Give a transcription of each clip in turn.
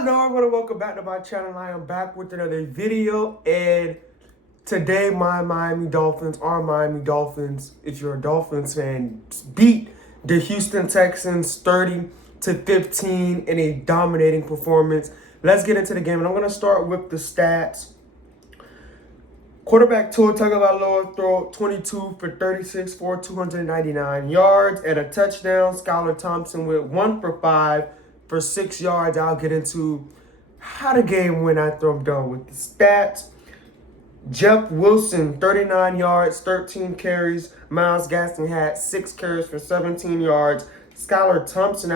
Hello everyone, welcome back to my channel. I am back with another video, and today our Miami Dolphins, if you're a Dolphins fan, beat the Houston Texans 30-15 in a dominating performance. Let's get into the game, and I'm going to start with the stats. Quarterback Tua Tagovailoa threw 22 for 36 for 299 yards and a touchdown. Skylar Thompson with 1 for 5 for 6 yards. I'll get into how the game went after I'm done with the stats. Jeff Wilson, 39 yards, 13 carries. Myles Gaskin had 6 carries for 17 yards. Skylar Thompson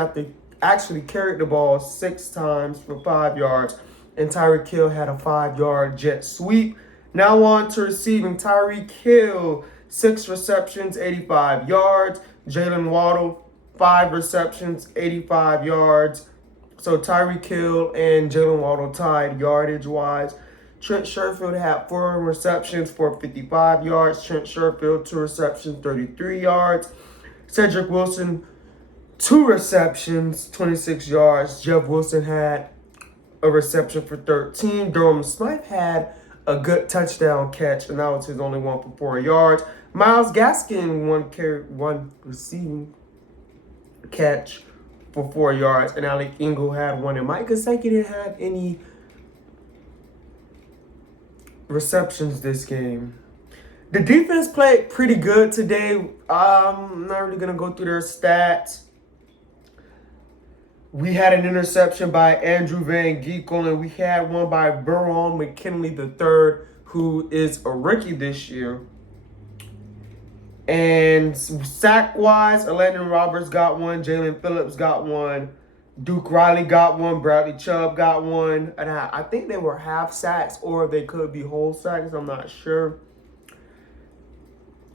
actually carried the ball 6 times for 5 yards. And Tyreek Hill had a 5-yard jet sweep. Now on to receiving. Tyreek Hill, 6 receptions, 85 yards. Jalen Waddle, 5 receptions, 85 yards. So Tyreek Hill and Jalen Waddle tied yardage-wise. Trent Sherfield had 4 receptions for 55 yards. Trent Sherfield, 2 receptions, 33 yards. Cedric Wilson, 2 receptions, 26 yards. Jeff Wilson had a reception for 13. Durham Smythe had a good touchdown catch, and that was his only one for 4 yards. Myles Gaskin, 1 receiving catch for 4 yards, and Alec Ingle had 1. And Mike Gesicki didn't have any receptions this game. The defense played pretty good today. I'm not really going to go through their stats. We had an interception by Andrew Van Ginkel, and we had one by Verone McKinley III, who is a rookie this year. And sack-wise, Elandon Roberts got 1, Jalen Phillips got 1, Duke Riley got 1, Bradley Chubb got 1. And I think they were half sacks, or they could be whole sacks. I'm not sure.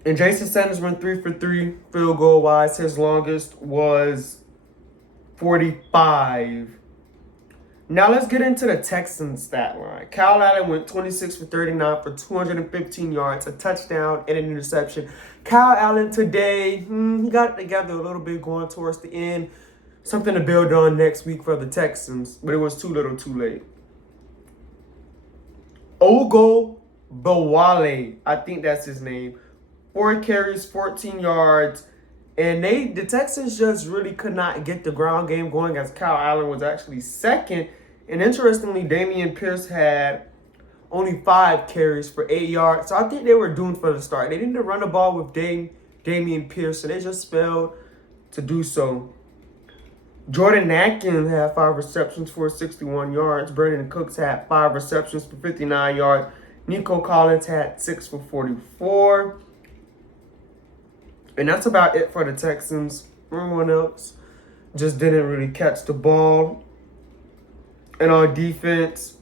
And Jason Sanders went 3 for 3 field goal-wise. His longest was 45. Now let's get into the Texans stat line. Kyle Allen went 26 for 39 for 215 yards, a touchdown, and an interception. Kyle Allen today, he got it together a little bit going towards the end. Something to build on next week for the Texans, but it was too little too late. Ogo Bawale, I think that's his name. 4 carries, 14 yards. And the Texans just really could not get the ground game going, as Kyle Allen was actually second. And interestingly, Dameon Pierce had only 5 carries for 8 yards. So I think they were doomed for the start. They didn't run the ball with Dameon Pierce, so they just failed to do so. Jordan Atkins had 5 receptions for 61 yards. Brandon Cooks had 5 receptions for 59 yards. Nico Collins had 6 for 44. And that's about it for the Texans. Everyone else just didn't really catch the ball. And on defense,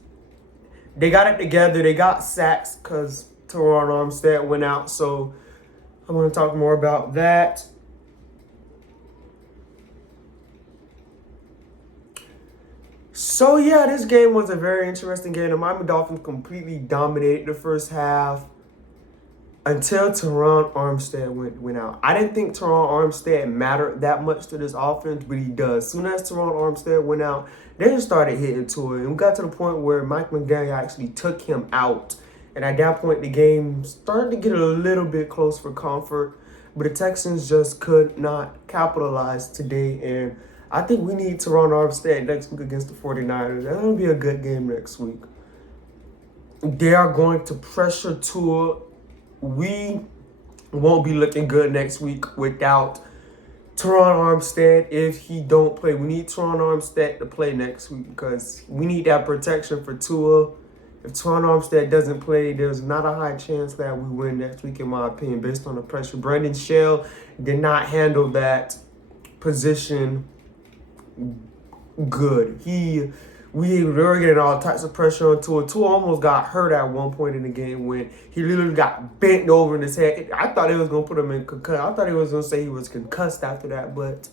they got it together. They got sacks because Teron Armstead went out. So I'm going to talk more about that. So, yeah, this game was a very interesting game. The Miami Dolphins completely dominated the first half until Teron Armstead went out. I didn't think Teron Armstead mattered that much to this offense, but he does. As soon as Teron Armstead went out, they just started hitting to it. And we got to the point where Mike McDaniel actually took him out. And at that point, the game started to get a little bit close for comfort. But the Texans just could not capitalize today. And I think we need Teron Armstead next week against the 49ers. That'll be a good game next week. They are going to pressure Tua. We won't be looking good next week without Teron Armstead if he don't play. We need Teron Armstead to play next week because we need that protection for Tua. If Teron Armstead doesn't play, there's not a high chance that we win next week, in my opinion, based on the pressure. Brandon Shell did not handle that position good. We were getting all types of pressure on Tua. Tua almost got hurt at one point in the game when he literally got bent over in his head. I thought it was going to put him in concussed. I thought he was going to say he was concussed after that, but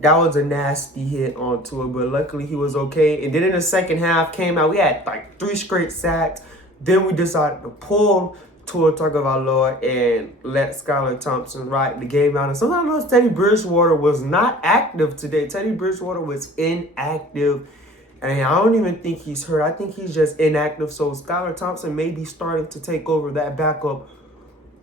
that was a nasty hit on Tua, but luckily he was okay. And then in the second half came out, we had like 3 straight sacks. Then we decided to pull Tua Tagovailoa and let Skylar Thompson ride the game out. And sometimes I noticed Teddy Bridgewater was not active today. Teddy Bridgewater was inactive. And I don't even think he's hurt. I think he's just inactive. So Skylar Thompson may be starting to take over that backup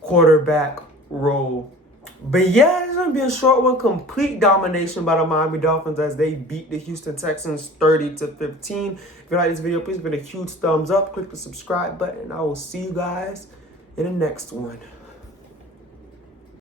quarterback role. But yeah, it's going to be a short one. Complete domination by the Miami Dolphins as they beat the Houston Texans 30-15. If you like this video, please give it a huge thumbs up. Click the subscribe button. I will see you guys in the next one.